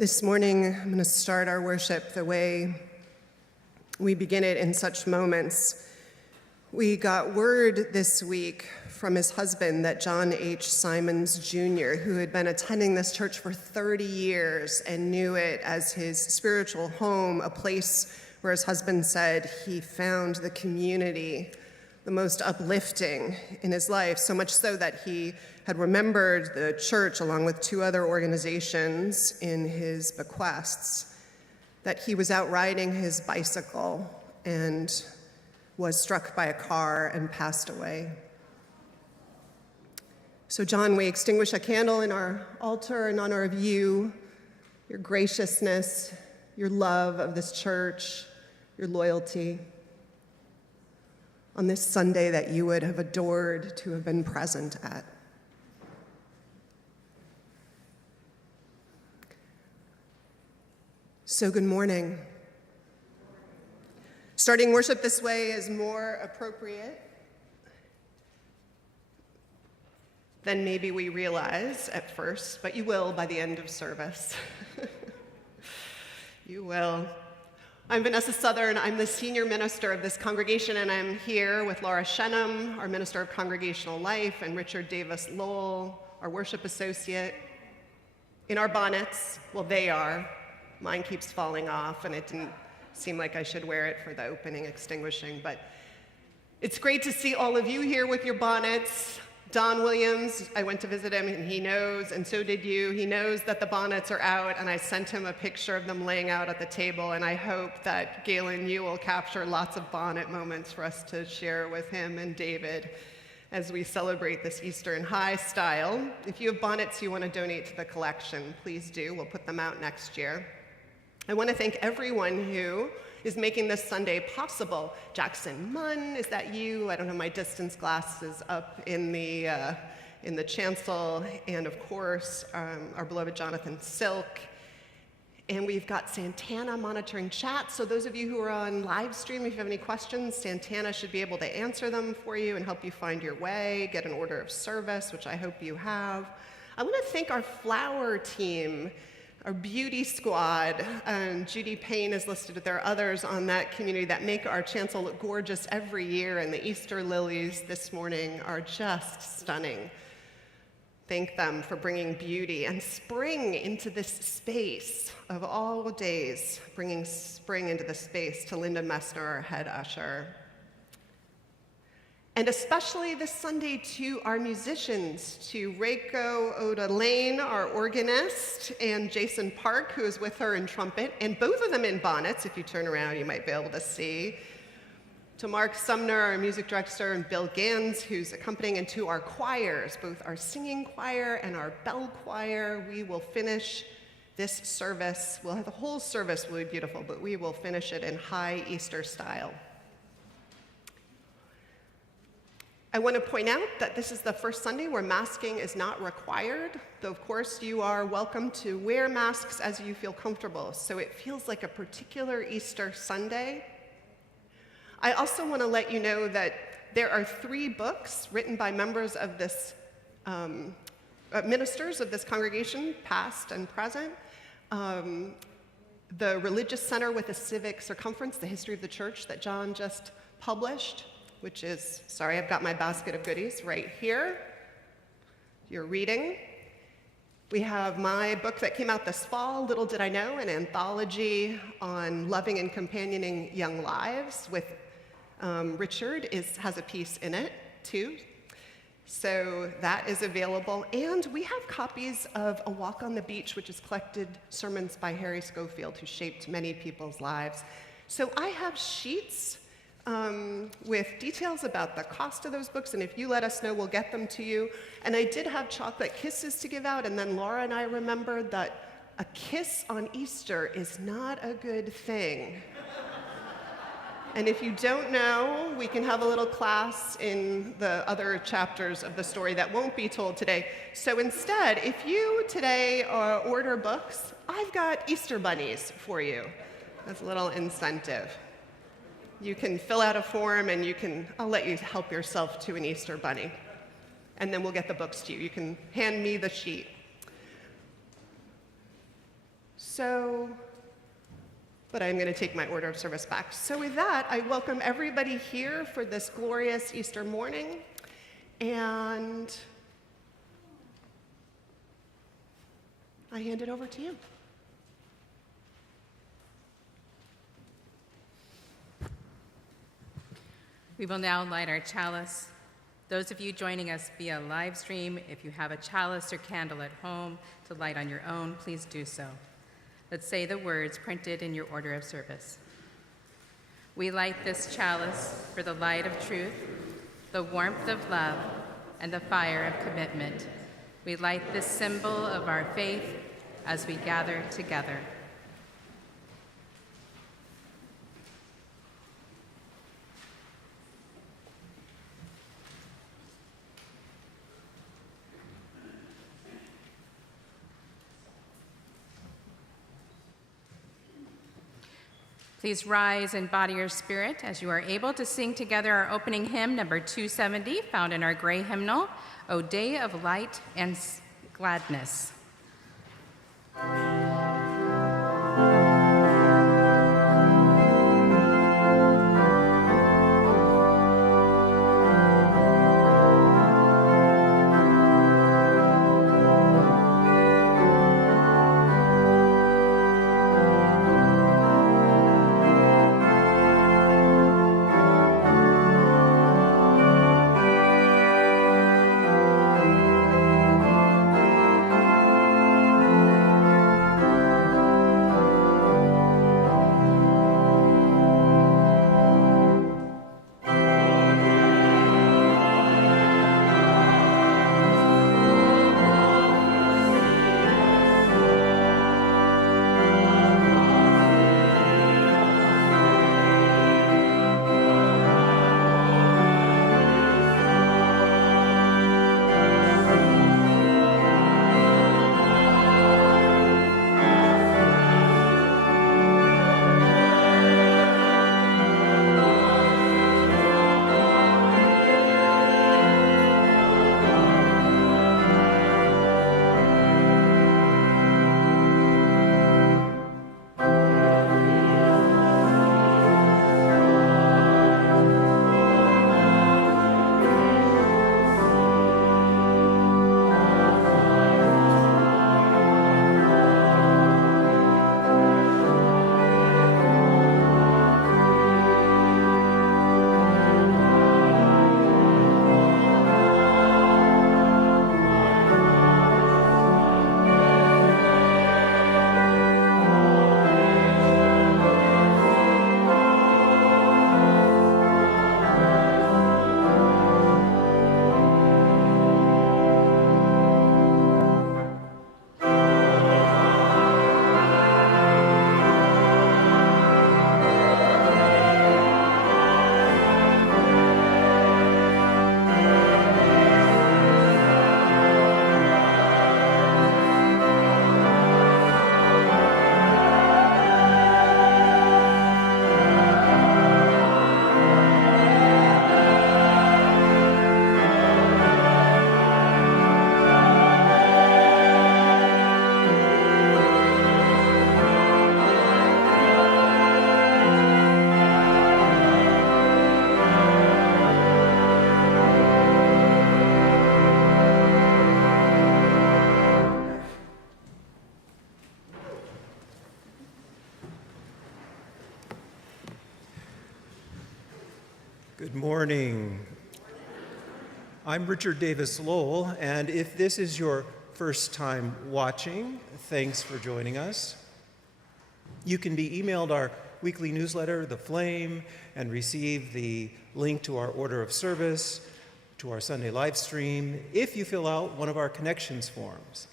This morning, I'm going to start our worship the way we begin it in such moments. We got word this week from his husband that John H. Simons Jr., who had been attending this church for 30 years and knew it as his spiritual home, a place where his husband said he found the community the most uplifting in his life, so much so that he had remembered the church along with two other organizations in his bequests, that he was out riding his bicycle and was struck by a car and passed away. So John, we extinguish a candle in our altar in honor of you, your graciousness, your love of this church, your loyalty, on this Sunday that you would have adored to have been present at. So good morning. Starting worship this way is more appropriate than maybe we realize at first, but you will by the end of service. You will. I'm Vanessa Southern. I'm the senior minister of this congregation, and I'm here with Laura Shennum, our minister of congregational life, and Richard Davis-Lowell, our worship associate. In our bonnets, well, they are. Mine keeps falling off, and it didn't seem like I should wear it for the opening extinguishing, but it's great to see all of you here with your bonnets. Don Williams, I went to visit him, and he knows, and so did you. He knows that the bonnets are out, and I sent him a picture of them laying out at the table, and I hope that, Galen, you will capture lots of bonnet moments for us to share with him and David as we celebrate this Easter in high style. If you have bonnets you want to donate to the collection, please do. We'll put them out next year. I want to thank everyone who is making this Sunday possible. Jackson Munn, is that you? I don't have my distance glasses up in the chancel, and of course, our beloved Jonathan Silk. And we've got Santana monitoring chat, so those of you who are on Livestream, if you have any questions, Santana should be able to answer them for you and help you find your way, get an order of service, which I hope you have. I want to thank our flower team, our beauty squad. Judy Payne is listed, but there are others on that community that make our chancel look gorgeous every year, and the Easter lilies this morning are just stunning. Thank them for bringing beauty and spring into this space of all days, bringing spring into the space to Linda Messner, our head usher. And especially this Sunday to our musicians, to Reiko Oda Lane, our organist, and Jason Park, who is with her in trumpet, and both of them in bonnets. If you turn around, you might be able to see. To Mark Sumner, our music director, and Bill Ganz, who's accompanying, and to our choirs, both our singing choir and our bell choir. We will finish this service. We'll have the whole service will be beautiful, but we will finish it in high Easter style. I want to point out that this is the first Sunday where masking is not required, though of course you are welcome to wear masks as you feel comfortable, so it feels like a particular Easter Sunday. I also want to let you know that there are 3 books written by members of this, ministers of this congregation, past and present. The Religious Center with a Civic Circumference, the History of the Church that John just published, which is, sorry, I've got my basket of goodies right here. You're reading. We have my book that came out this fall, Little Did I Know, an anthology on loving and companioning young lives with Richard has a piece in it, too. So that is available. And we have copies of A Walk on the Beach, which is collected sermons by Harry Schofield, who shaped many people's lives. So I have sheets with details about the cost of those books, and if you let us know, we'll get them to you. And I did have chocolate kisses to give out, and then Laura and I remembered that a kiss on Easter is not a good thing. And if you don't know, we can have a little class in the other chapters of the story that won't be told today. So instead, if you today order books, I've got Easter bunnies for you. That's a little incentive. You can fill out a form, and I'll let you help yourself to an Easter bunny. And then we'll get the books to you. You can hand me the sheet. But I'm going to take my order of service back. So with that, I welcome everybody here for this glorious Easter morning. And I hand it over to you. We will now light our chalice. Those of you joining us via live stream, if you have a chalice or candle at home to light on your own, please do so. Let's say the words printed in your order of service. We light this chalice for the light of truth, the warmth of love, and the fire of commitment. We light this symbol of our faith as we gather together. Please rise in body or spirit as you are able to sing together our opening hymn, number 270, found in our gray hymnal, O Day of Light and Gladness. Good morning. I'm Richard Davis-Lowell, and if this is your first time watching, thanks for joining us. You can be emailed our weekly newsletter, The Flame, and receive the link to our order of service, to our Sunday live stream, if you fill out one of our connections forms.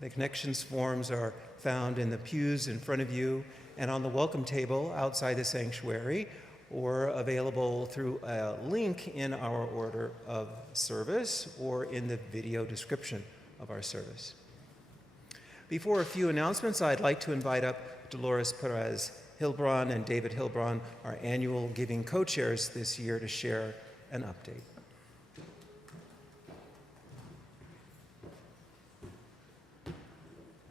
The connections forms are found in the pews in front of you and on the welcome table outside the sanctuary, or available through a link in our order of service or in the video description of our service. Before a few announcements, I'd like to invite up Dolores Perez Hilbron and David Hilbron, our annual giving co-chairs this year, to share an update.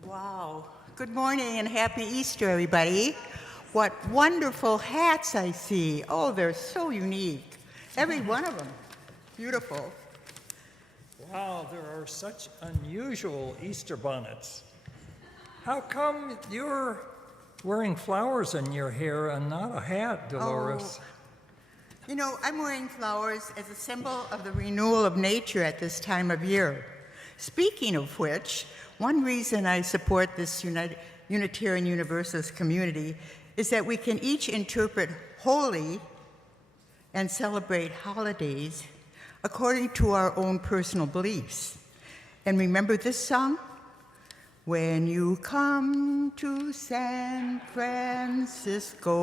Wow, Good morning and happy Easter, everybody. What wonderful hats I see. Oh, they're so unique. Every one of them. Beautiful. Wow, there are such unusual Easter bonnets. How come you're wearing flowers in your hair and not a hat, Dolores? You know, I'm wearing flowers as a symbol of the renewal of nature at this time of year. Speaking of which, one reason I support this Unitarian Universalist community is that we can each interpret holy and celebrate holidays according to our own personal beliefs. And remember this song? When you come to San Francisco,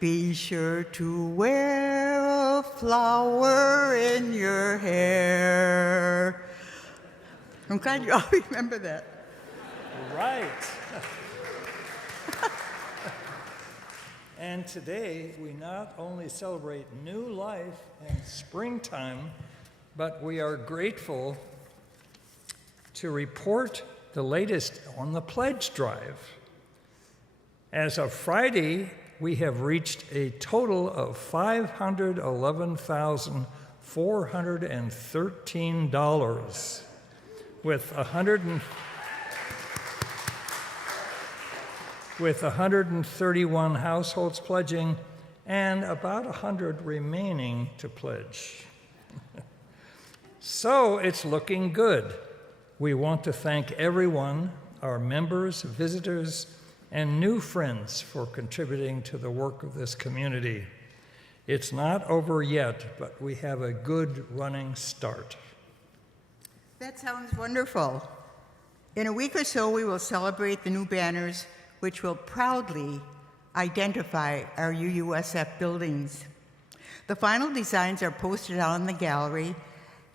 be sure to wear a flower in your hair. I'm glad you all remember that. Right. And today, we not only celebrate new life and springtime, but we are grateful to report the latest on the pledge drive. As of Friday, we have reached a total of $511,413 with 131 households pledging and about 100 remaining to pledge. So it's looking good. We want to thank everyone, our members, visitors, and new friends for contributing to the work of this community. It's not over yet, but we have a good running start. That sounds wonderful. In a week or so, we will celebrate the new banners, which will proudly identify our UUSF buildings. The final designs are posted out in the gallery,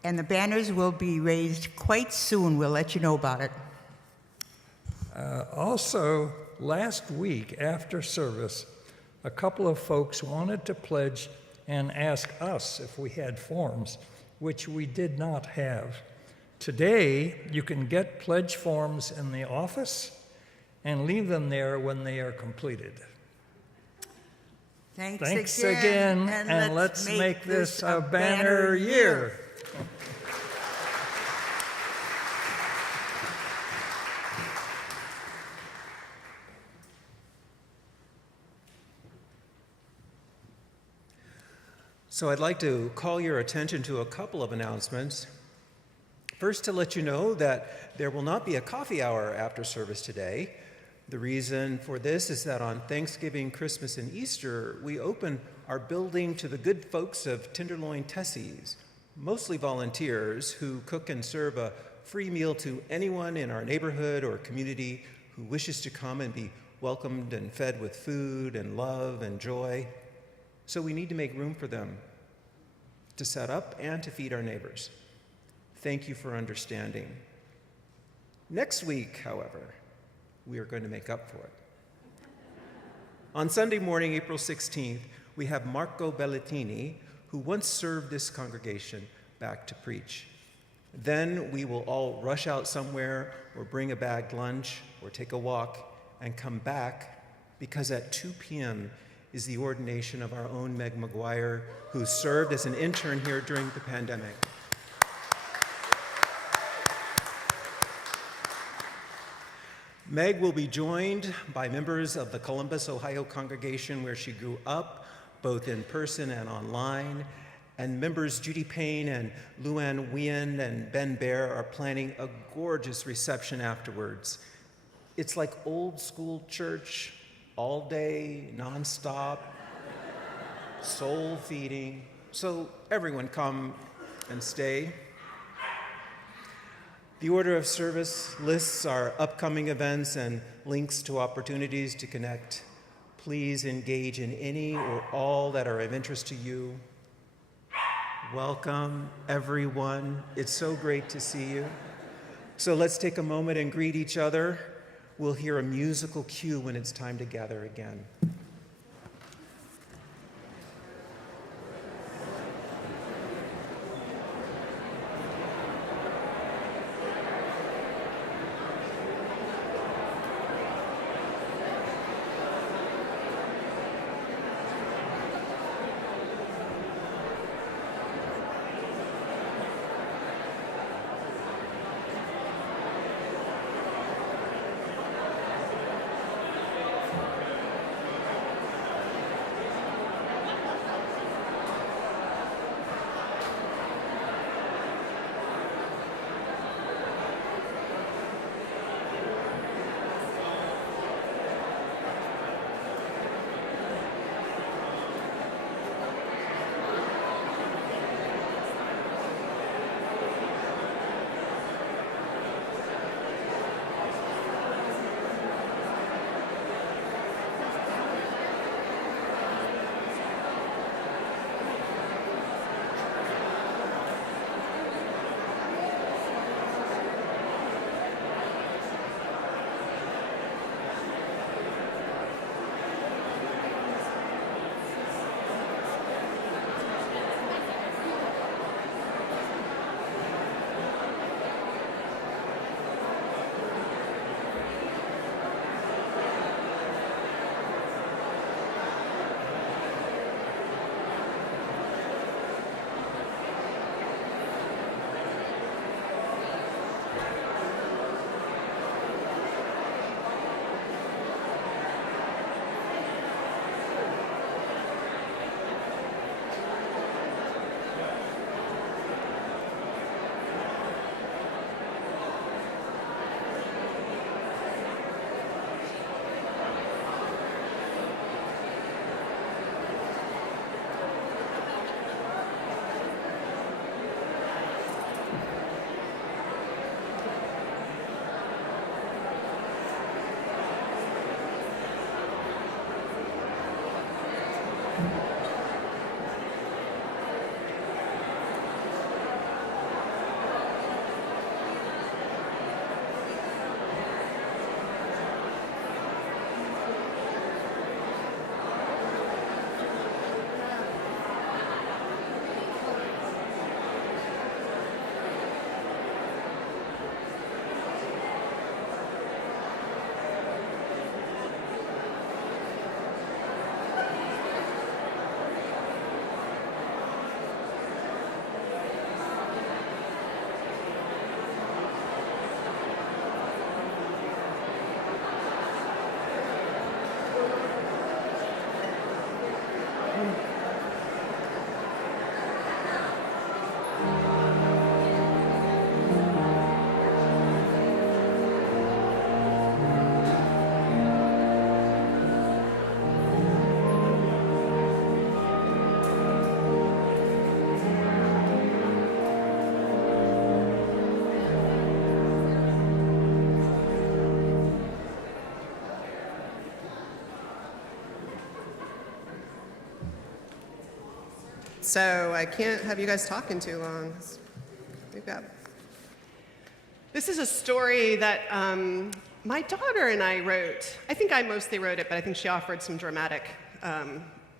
and the banners will be raised quite soon. We'll let you know about it. Also, last week after service, a couple of folks wanted to pledge and ask us if we had forms, which we did not have. Today, you can get pledge forms in the office and leave them there when they are completed. Thanks again, and let's make this a banner year. So I'd like to call your attention to a couple of announcements. First, to let you know that there will not be a coffee hour after service today. The reason for this is that on Thanksgiving, Christmas, and Easter, we open our building to the good folks of Tenderloin Tessies, mostly volunteers who cook and serve a free meal to anyone in our neighborhood or community who wishes to come and be welcomed and fed with food and love and joy. So we need to make room for them to set up and to feed our neighbors. Thank you for understanding. Next week, however, we are going to make up for it. On Sunday morning, April 16th, we have Marco Bellatini, who once served this congregation, back to preach. Then we will all rush out somewhere or bring a bagged lunch or take a walk and come back because at 2 p.m. is the ordination of our own Meg McGuire, who served as an intern here during the pandemic. Meg will be joined by members of the Columbus, Ohio congregation where she grew up, both in person and online, and members Judy Payne and Luann Wien and Ben Bear are planning a gorgeous reception afterwards. It's like old school church, all day, nonstop, soul feeding. So everyone come and stay. The order of service lists our upcoming events and links to opportunities to connect. Please engage in any or all that are of interest to you. Welcome, everyone. It's so great to see you. So let's take a moment and greet each other. We'll hear a musical cue when it's time to gather again. so I can't have you guys talking too long. This is a story that my daughter and I wrote. I think I mostly wrote it, but I think she offered some dramatic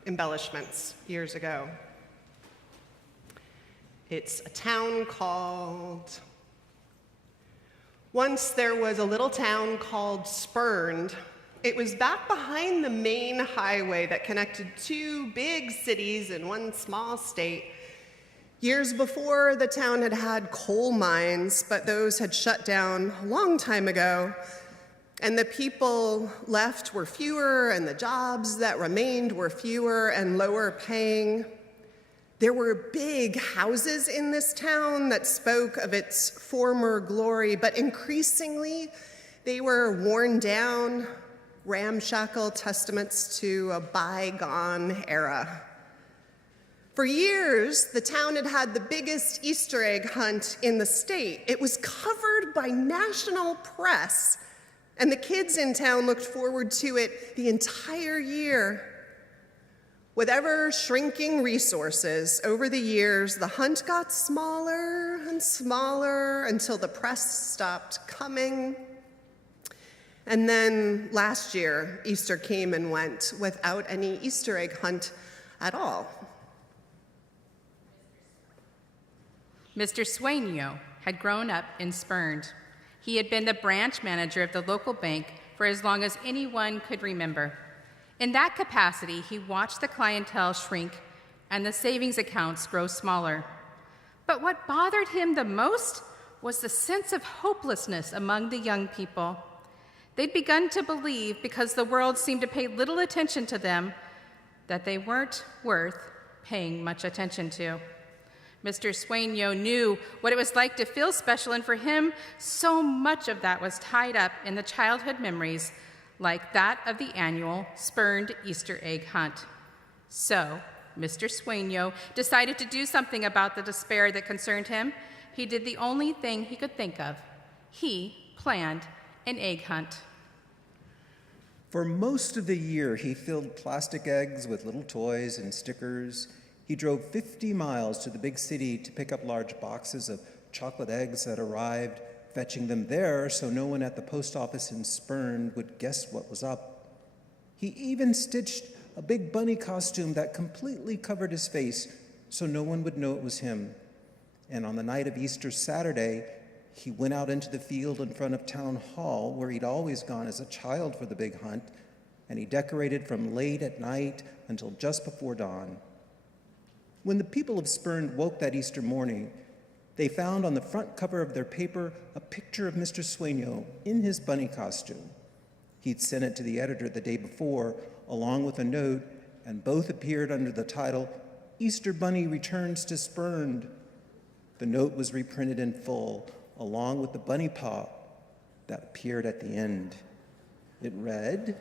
embellishments years ago. It's a town called... Once there was a little town called Spurned. It was back behind the main highway that connected two big cities in one small state. Years before, the town had had coal mines, but those had shut down a long time ago. And the people left were fewer, and the jobs that remained were fewer and lower paying. There were big houses in this town that spoke of its former glory, but increasingly they were worn down, ramshackle testaments to a bygone era. For years, the town had had the biggest Easter egg hunt in the state. It was covered by national press, and the kids in town looked forward to it the entire year. With ever-shrinking resources over the years, the hunt got smaller and smaller until the press stopped coming. And then last year, Easter came and went without any Easter egg hunt at all. Mr. Sueño had grown up in Spurned. He had been the branch manager of the local bank for as long as anyone could remember. In that capacity, he watched the clientele shrink and the savings accounts grow smaller. But what bothered him the most was the sense of hopelessness among the young people. They'd begun to believe, because the world seemed to pay little attention to them, that they weren't worth paying much attention to. Mr. Sueño knew what it was like to feel special, and for him, so much of that was tied up in the childhood memories, like that of the annual Spurned Easter egg hunt. So, Mr. Sueño decided to do something about the despair that concerned him. He did the only thing he could think of. He planned an egg hunt. For most of the year, he filled plastic eggs with little toys and stickers. He drove 50 miles to the big city to pick up large boxes of chocolate eggs that arrived, fetching them there so no one at the post office in Spurned would guess what was up. He even stitched a big bunny costume that completely covered his face so no one would know it was him. And on the night of Easter Saturday, he went out into the field in front of Town Hall, where he'd always gone as a child for the big hunt, and he decorated from late at night until just before dawn. When the people of Spurned woke that Easter morning, they found on the front cover of their paper a picture of Mr. Sueño in his bunny costume. He'd sent it to the editor the day before, along with a note, and both appeared under the title, "Easter Bunny Returns to Spurned." The note was reprinted in full, along with the bunny paw that appeared at the end. It read,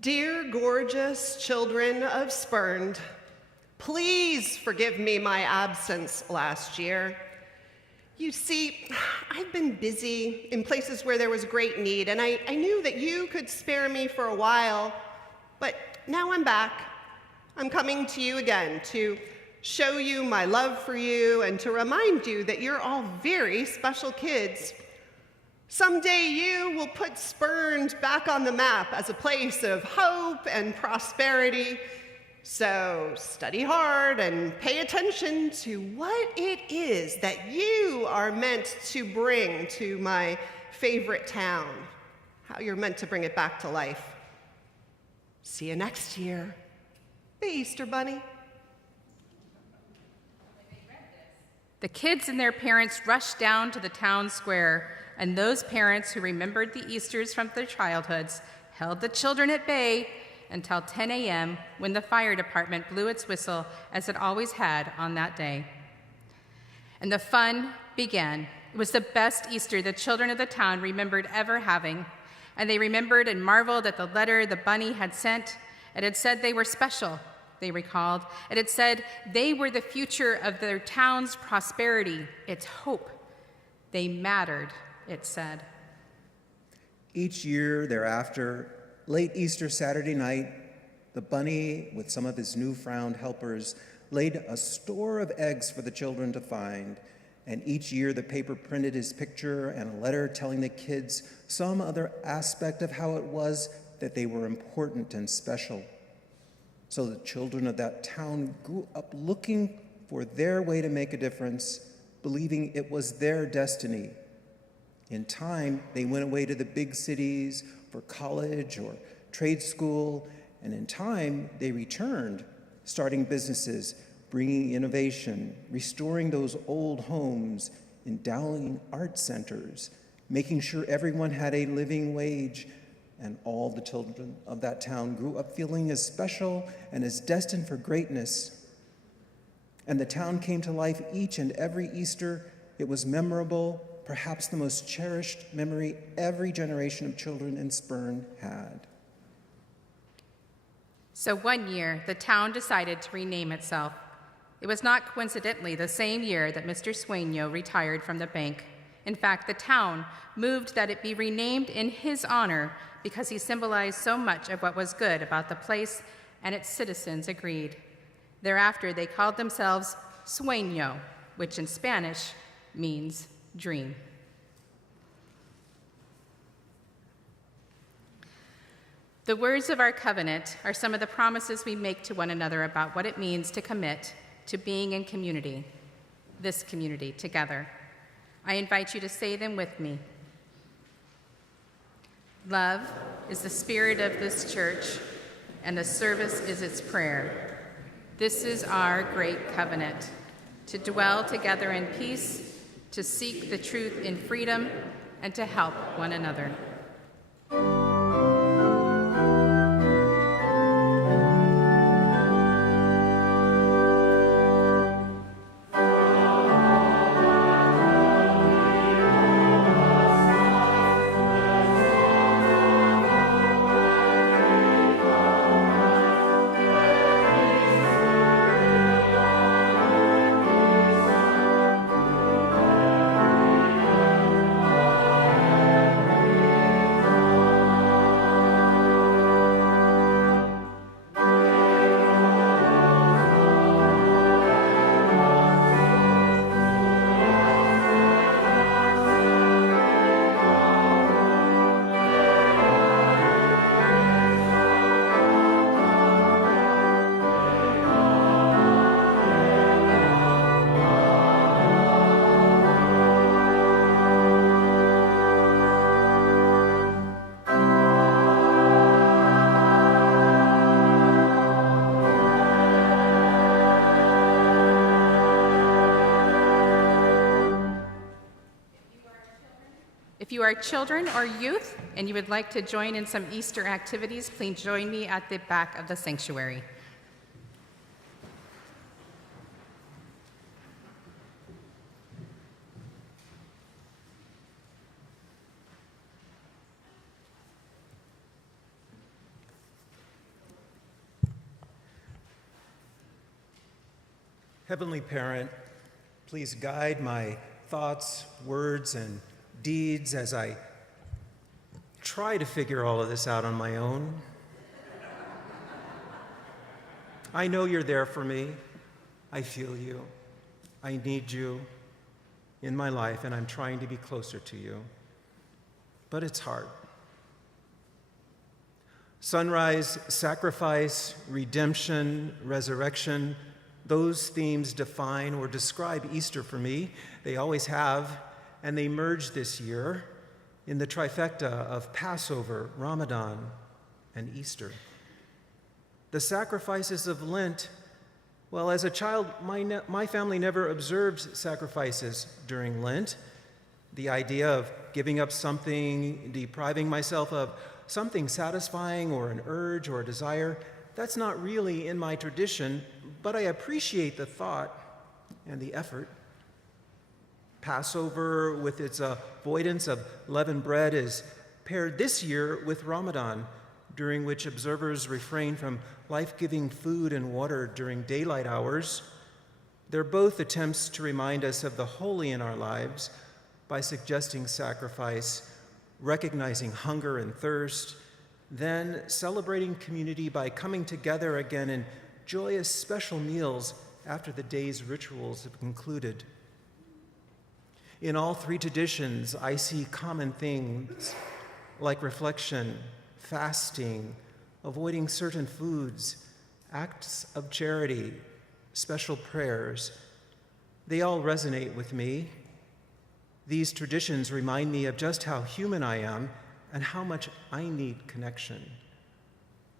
"Dear gorgeous children of Spurned, please forgive me my absence last year. You see, I've been busy in places where there was great need, and I knew that you could spare me for a while, but now I'm back. I'm coming to you again to show you my love for you and to remind you that you're all very special kids. Someday you will put Spurned back on the map as a place of hope and prosperity. So study hard and pay attention to what it is that you are meant to bring to my favorite town, how you're meant to bring it back to life. See you next year, the Easter Bunny." The kids and their parents rushed down to the town square, and those parents who remembered the Easters from their childhoods held the children at bay until 10 a.m. when the fire department blew its whistle, as it always had on that day. And the fun began. It was the best Easter the children of the town remembered ever having, and they remembered and marveled at the letter the bunny had sent. It had said they were special, they recalled. It had said they were the future of their town's prosperity, its hope. They mattered, it said. Each year thereafter, late Easter Saturday night, the bunny, with some of his newfound helpers, laid a store of eggs for the children to find, and each year the paper printed his picture and a letter telling the kids some other aspect of how it was that they were important and special. So the children of that town grew up looking for their way to make a difference, believing it was their destiny. In time, they went away to the big cities for college or trade school, and in time, they returned, starting businesses, bringing innovation, restoring those old homes, endowing art centers, making sure everyone had a living wage, and all the children of that town grew up feeling as special and as destined for greatness. And the town came to life each and every Easter. It was memorable, perhaps the most cherished memory every generation of children in Spurn had. So one year, the town decided to rename itself. It was not coincidentally the same year that Mr. Sueño retired from the bank. In fact, the town moved that it be renamed in his honor because he symbolized so much of what was good about the place, and its citizens agreed. Thereafter, they called themselves Sueño, which in Spanish means dream. The words of our covenant are some of the promises we make to one another about what it means to commit to being in community, this community, together. I invite you to say them with me. Love is the spirit of this church, and the service is its prayer. This is our great covenant, to dwell together in peace, to seek the truth in freedom, and to help one another. If you are children or youth and you would like to join in some Easter activities, please join me at the back of the sanctuary. Heavenly Parent, please guide my thoughts, words, and deeds as I try to figure all of this out on my own. I know you're there for me. I feel you. I need you in my life, and I'm trying to be closer to you. But it's hard. Sunrise, sacrifice, redemption, resurrection, those themes define or describe Easter for me. They always have, and they merge this year in the trifecta of Passover, Ramadan, and Easter. The sacrifices of Lent, well, as a child, my family never observed sacrifices during Lent. The idea of giving up something, depriving myself of something satisfying or an urge or a desire, that's not really in my tradition, but I appreciate the thought and the effort. Passover, with its avoidance of leavened bread, is paired this year with Ramadan, during which observers refrain from life-giving food and water during daylight hours. They're both attempts to remind us of the holy in our lives by suggesting sacrifice, recognizing hunger and thirst, then celebrating community by coming together again in joyous special meals after the day's rituals have concluded. In all three traditions, I see common things like reflection, fasting, avoiding certain foods, acts of charity, special prayers. They all resonate with me. These traditions remind me of just how human I am and how much I need connection.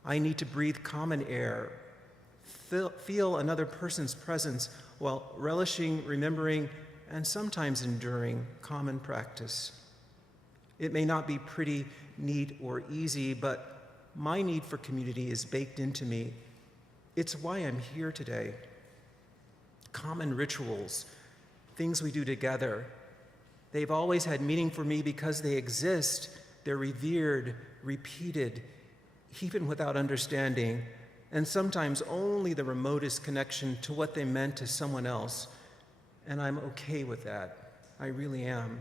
I need to breathe common air, feel another person's presence while relishing, remembering, and sometimes enduring common practice. It may not be pretty, neat, or easy, but my need for community is baked into me. It's why I'm here today. Common rituals, things we do together, they've always had meaning for me because they exist. They're revered, repeated, even without understanding, and sometimes only the remotest connection to what they meant to someone else. And I'm okay with that. I really am.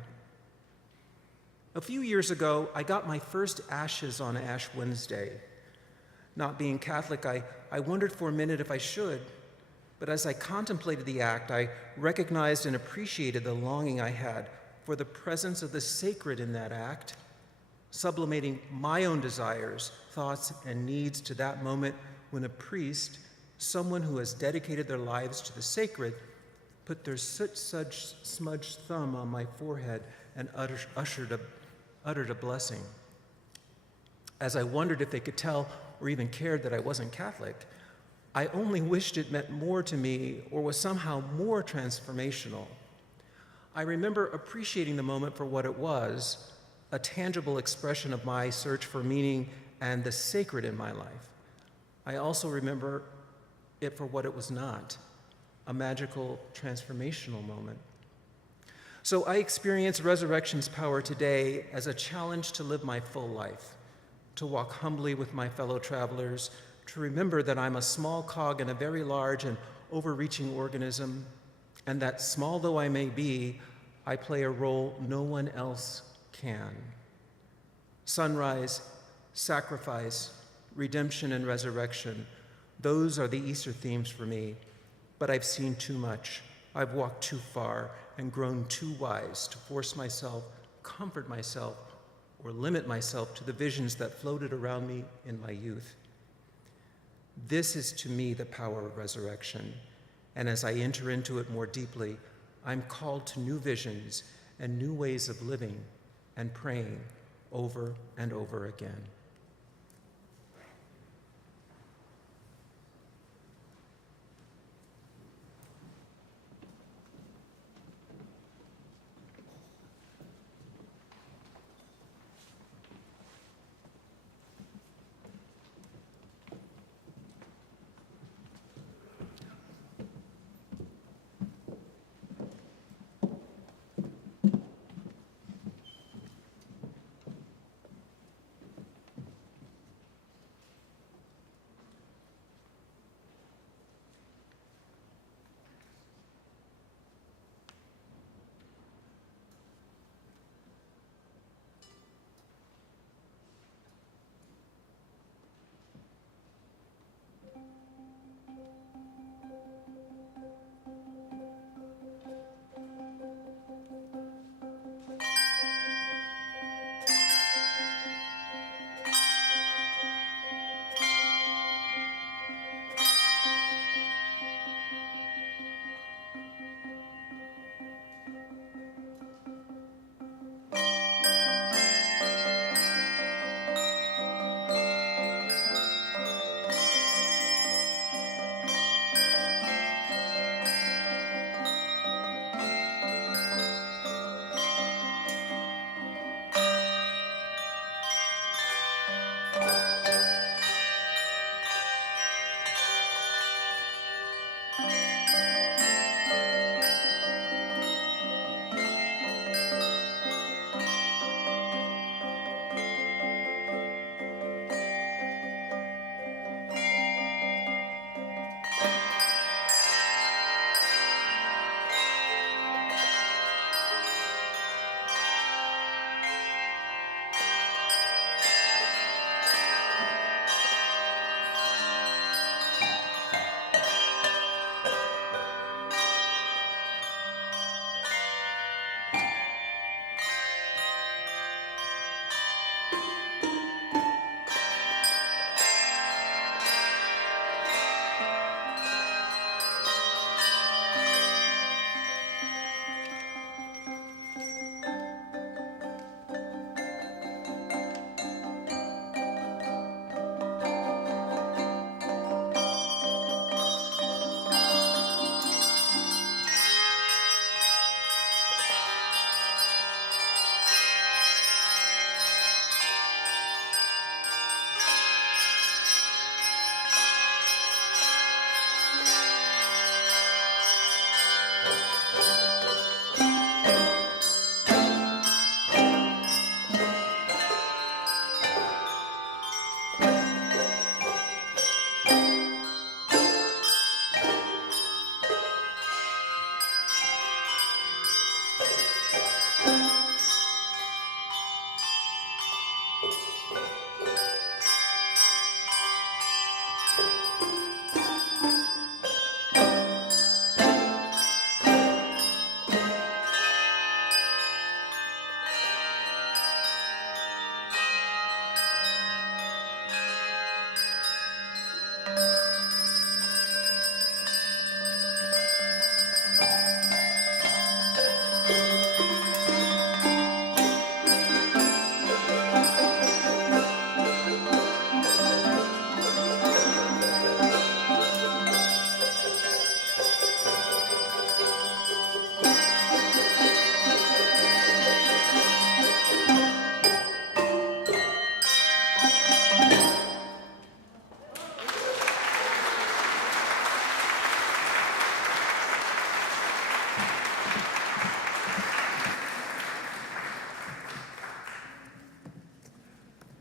A few years ago, I got my first ashes on Ash Wednesday. Not being Catholic, I wondered for a minute if I should, but as I contemplated the act, I recognized and appreciated the longing I had for the presence of the sacred in that act, sublimating my own desires, thoughts, and needs to that moment when a priest, someone who has dedicated their lives to the sacred, put their soot-smudged thumb on my forehead and uttered a blessing. As I wondered if they could tell or even cared that I wasn't Catholic, I only wished it meant more to me or was somehow more transformational. I remember appreciating the moment for what it was, a tangible expression of my search for meaning and the sacred in my life. I also remember it for what it was not, a magical, transformational moment. So I experience resurrection's power today as a challenge to live my full life, to walk humbly with my fellow travelers, to remember that I'm a small cog in a very large and overreaching organism, and that small though I may be, I play a role no one else can. Sunrise, sacrifice, redemption, and resurrection, those are the Easter themes for me, but I've seen too much. I've walked too far and grown too wise to force myself, comfort myself, or limit myself to the visions that floated around me in my youth. This is to me the power of resurrection, and as I enter into it more deeply, I'm called to new visions and new ways of living and praying over and over again.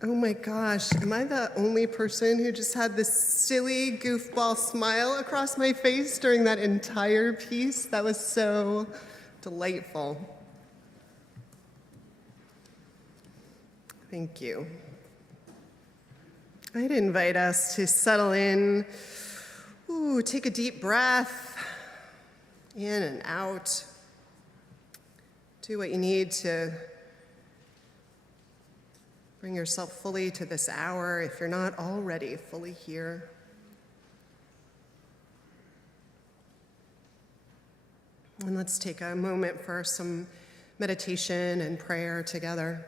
Oh my gosh, am I the only person who just had this silly goofball smile across my face during that entire piece? That was so delightful. Thank you. I'd invite us to settle in. Ooh, take a deep breath, in and out. Do what you need to bring yourself fully to this hour if you're not already fully here. And let's take a moment for some meditation and prayer together.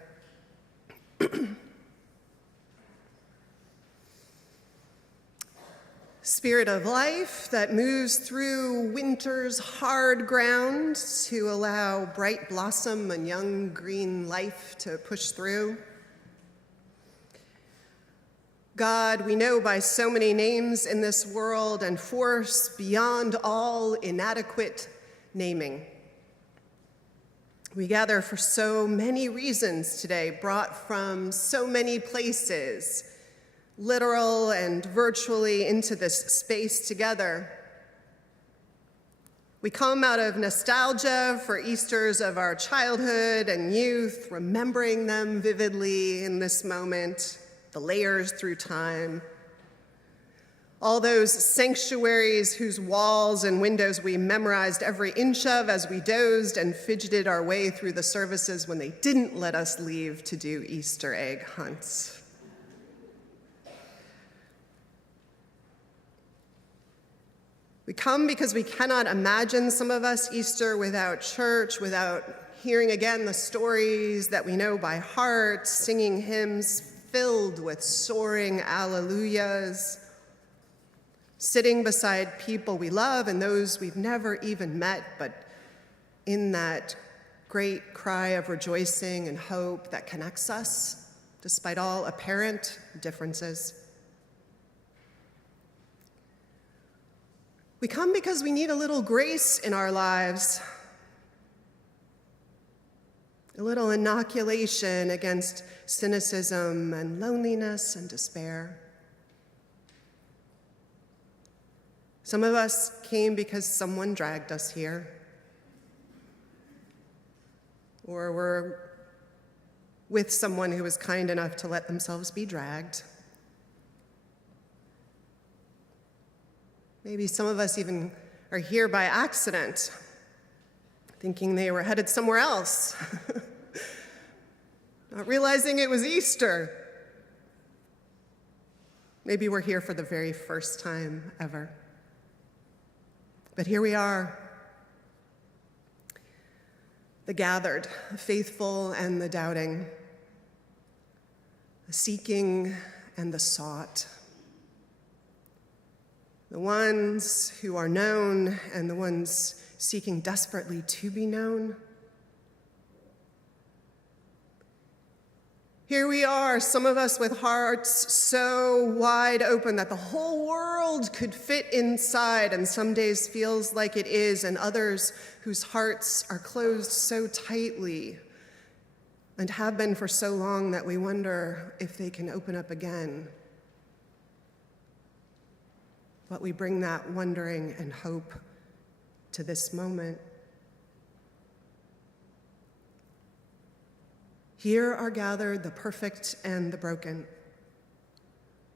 Spirit of life that moves through winter's hard ground to allow bright blossom and young green life to push through. God, we know by so many names in this world and force beyond all inadequate naming. We gather for so many reasons today, brought from so many places, literal and virtually, into this space together. We come out of nostalgia for Easters of our childhood and youth, remembering them vividly in this moment, the layers through time. All those sanctuaries whose walls and windows we memorized every inch of as we dozed and fidgeted our way through the services when they didn't let us leave to do Easter egg hunts. We come because we cannot imagine, some of us, Easter without church, without hearing again the stories that we know by heart, singing hymns filled with soaring alleluias, sitting beside people we love and those we've never even met, but in that great cry of rejoicing and hope that connects us, despite all apparent differences. We come because we need a little grace in our lives, a little inoculation against cynicism and loneliness and despair. Some of us came because someone dragged us here, or were with someone who was kind enough to let themselves be dragged. Maybe some of us even are here by accident, thinking they were headed somewhere else, not realizing it was Easter. Maybe we're here for the very first time ever. But here we are, the gathered, the faithful and the doubting, the seeking and the sought, the ones who are known and the ones seeking desperately to be known. Here we are, some of us with hearts so wide open that the whole world could fit inside, and some days feels like it is, and others whose hearts are closed so tightly and have been for so long that we wonder if they can open up again. But we bring that wondering and hope to this moment. Here are gathered the perfect and the broken,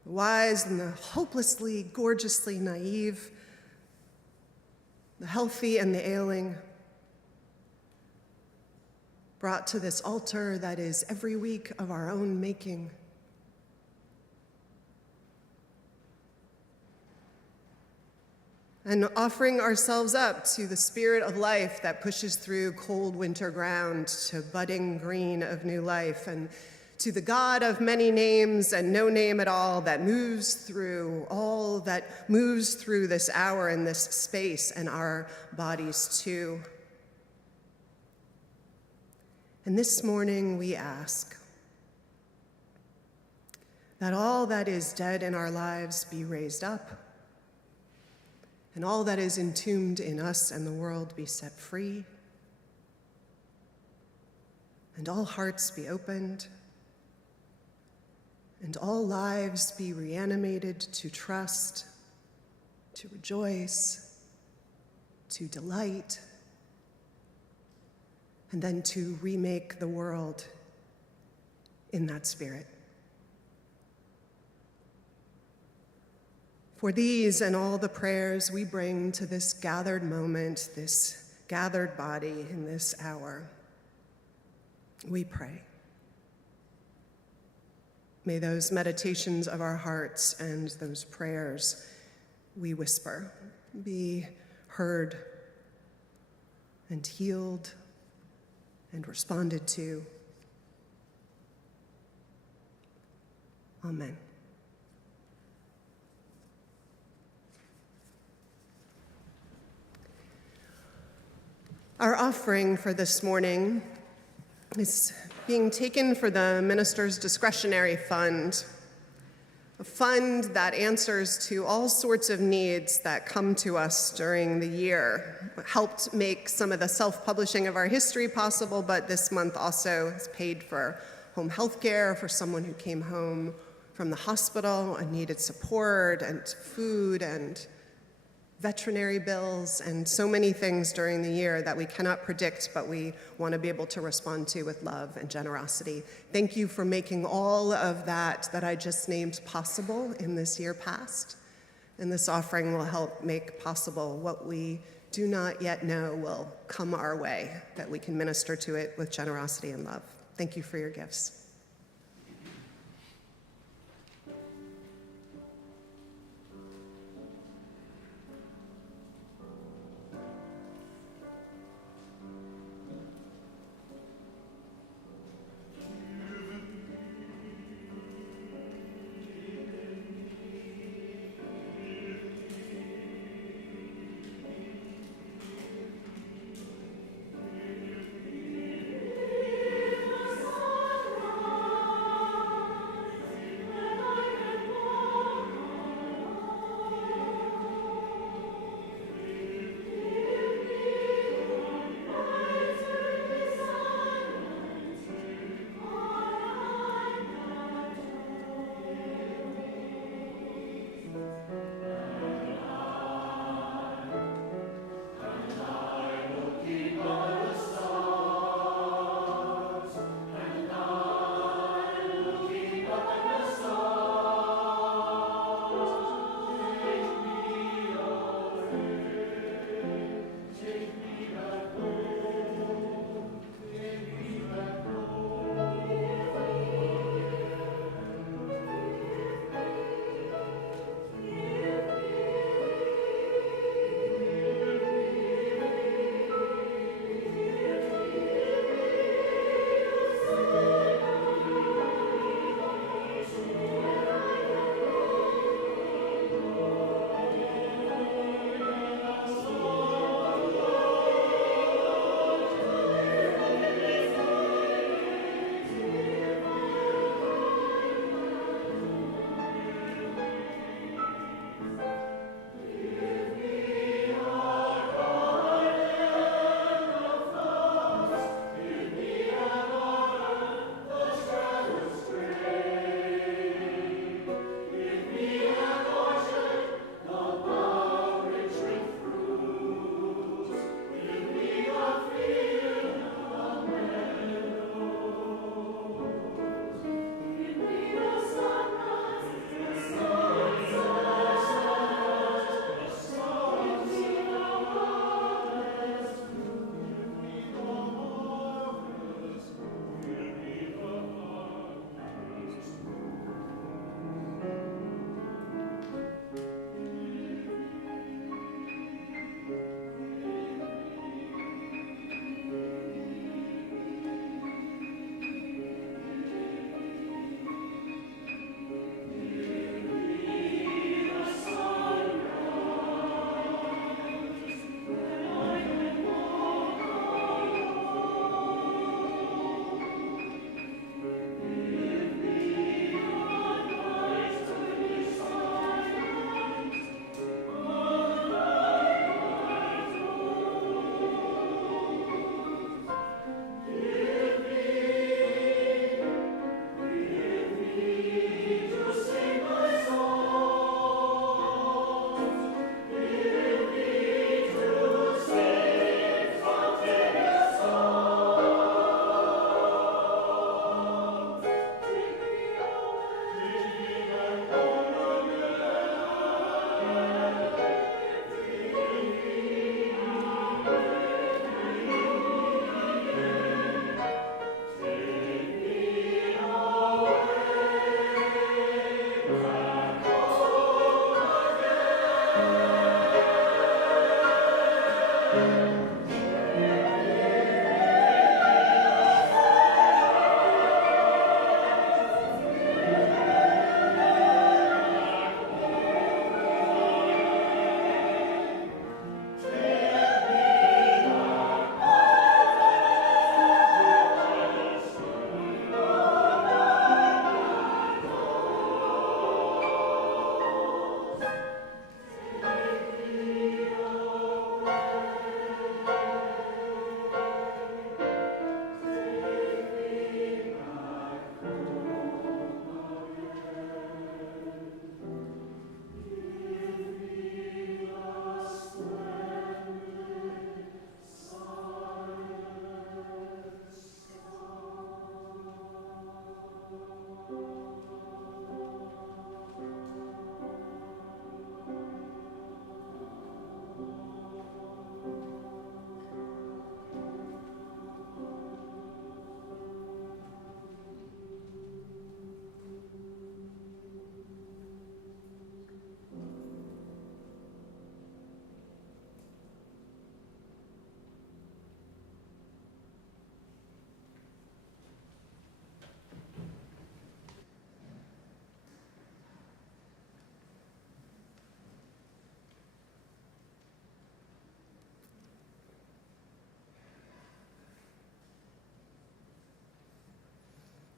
the wise and the hopelessly, gorgeously naive, the healthy and the ailing, brought to this altar that is every week of our own making. And offering ourselves up to the spirit of life that pushes through cold winter ground to budding green of new life, and to the God of many names and no name at all that moves through all that moves through this hour and this space and our bodies too. And this morning we ask that all that is dead in our lives be raised up, and all that is entombed in us and the world be set free, and all hearts be opened, and all lives be reanimated to trust, to rejoice, to delight, and then to remake the world in that spirit. For these and all the prayers we bring to this gathered moment, this gathered body in this hour, we pray. May those meditations of our hearts and those prayers we whisper be heard and healed and responded to. Amen. Our offering for this morning is being taken for the minister's discretionary fund, a fund that answers to all sorts of needs that come to us during the year. It helped make some of the self-publishing of our history possible, but this month also has paid for home health care for someone who came home from the hospital and needed support, and food and veterinary bills, and so many things during the year that we cannot predict, but we want to be able to respond to with love and generosity. Thank you for making all of that I just named possible in this year past. And this offering will help make possible what we do not yet know will come our way, that we can minister to it with generosity and love. Thank you for your gifts.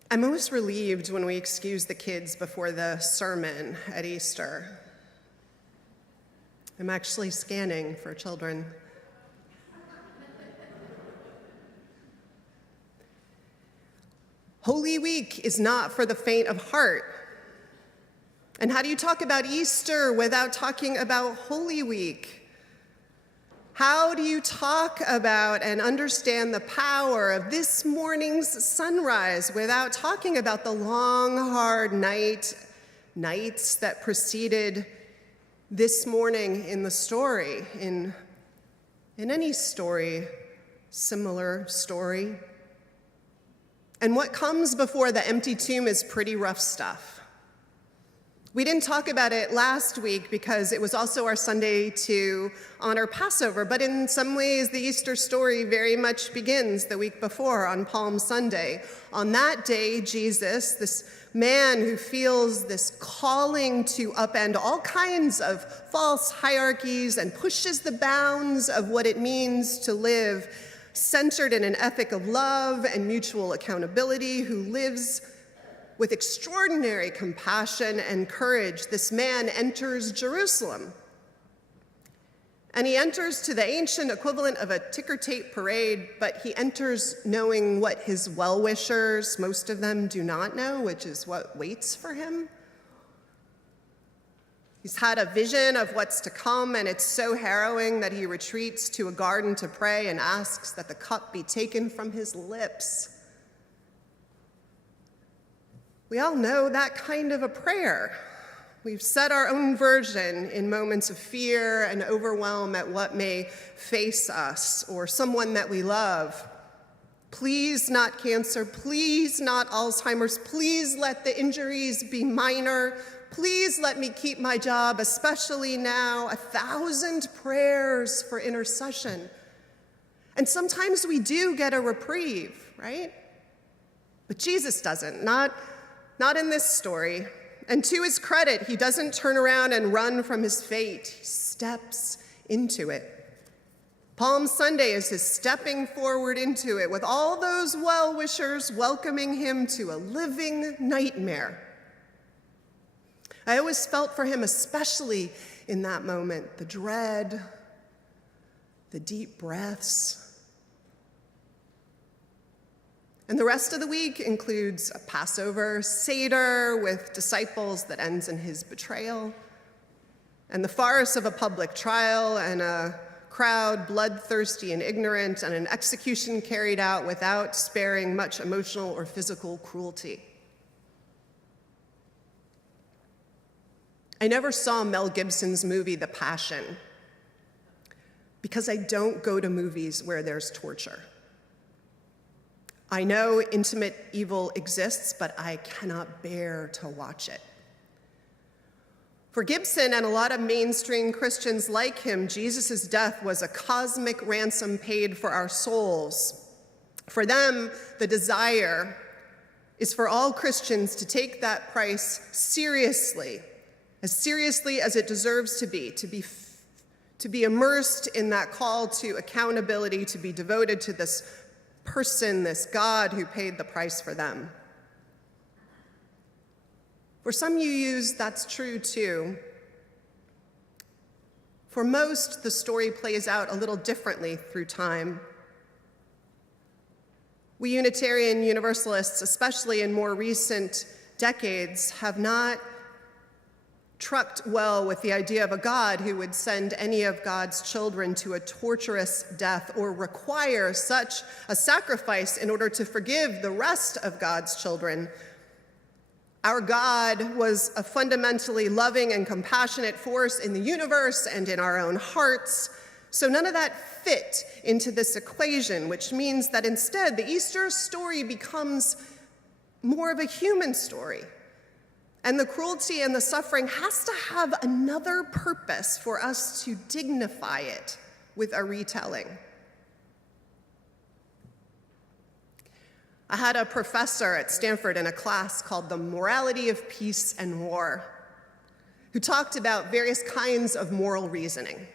I'm most relieved when we excuse the kids before the sermon at Easter. I'm actually scanning for children. Holy Week is not for the faint of heart. And how do you talk about Easter without talking about Holy Week? How do you talk about and understand the power of this morning's sunrise without talking about the long, hard nights that preceded this morning in the story, in any story, similar story? And what comes before the empty tomb is pretty rough stuff. We didn't talk about it last week because it was also our Sunday to honor Passover, but in some ways the Easter story very much begins the week before on Palm Sunday. On that day, Jesus, this man who feels this calling to upend all kinds of false hierarchies and pushes the bounds of what it means to live centered in an ethic of love and mutual accountability, who lives with extraordinary compassion and courage, this man enters Jerusalem. And he enters to the ancient equivalent of a ticker tape parade, but he enters knowing what his well-wishers, most of them, do not know, which is what waits for him. He's had a vision of what's to come, and it's so harrowing that he retreats to a garden to pray and asks that the cup be taken from his lips. We all know that kind of a prayer. We've said our own version in moments of fear and overwhelm at what may face us or someone that we love. Please not cancer, please not Alzheimer's, please let the injuries be minor, please let me keep my job, especially now. 1,000 prayers for intercession. And sometimes we do get a reprieve, right? But Jesus doesn't, not in this story. And to his credit, he doesn't turn around and run from his fate. He steps into it. Palm Sunday is his stepping forward into it with all those well-wishers welcoming him to a living nightmare. I always felt for him, especially in that moment, the dread, the deep breaths. And the rest of the week includes a Passover Seder with disciples that ends in his betrayal, and the farce of a public trial, and a crowd bloodthirsty and ignorant, and an execution carried out without sparing much emotional or physical cruelty. I never saw Mel Gibson's movie, The Passion, because I don't go to movies where there's torture. I know intimate evil exists, but I cannot bear to watch it. For Gibson and a lot of mainstream Christians like him, Jesus' death was a cosmic ransom paid for our souls. For them, the desire is for all Christians to take that price seriously as it deserves to be immersed in that call to accountability, to be devoted to this person, this God who paid the price for them. For some UUs, that's true too. For most, the story plays out a little differently through time. We Unitarian Universalists, especially in more recent decades, have not trucked well with the idea of a God who would send any of God's children to a torturous death or require such a sacrifice in order to forgive the rest of God's children. Our God was a fundamentally loving and compassionate force in the universe and in our own hearts, so none of that fit into this equation, which means that instead the Easter story becomes more of a human story. And the cruelty and the suffering has to have another purpose for us to dignify it with a retelling. I had a professor at Stanford in a class called The Morality of Peace and War, who talked about various kinds of moral reasoning.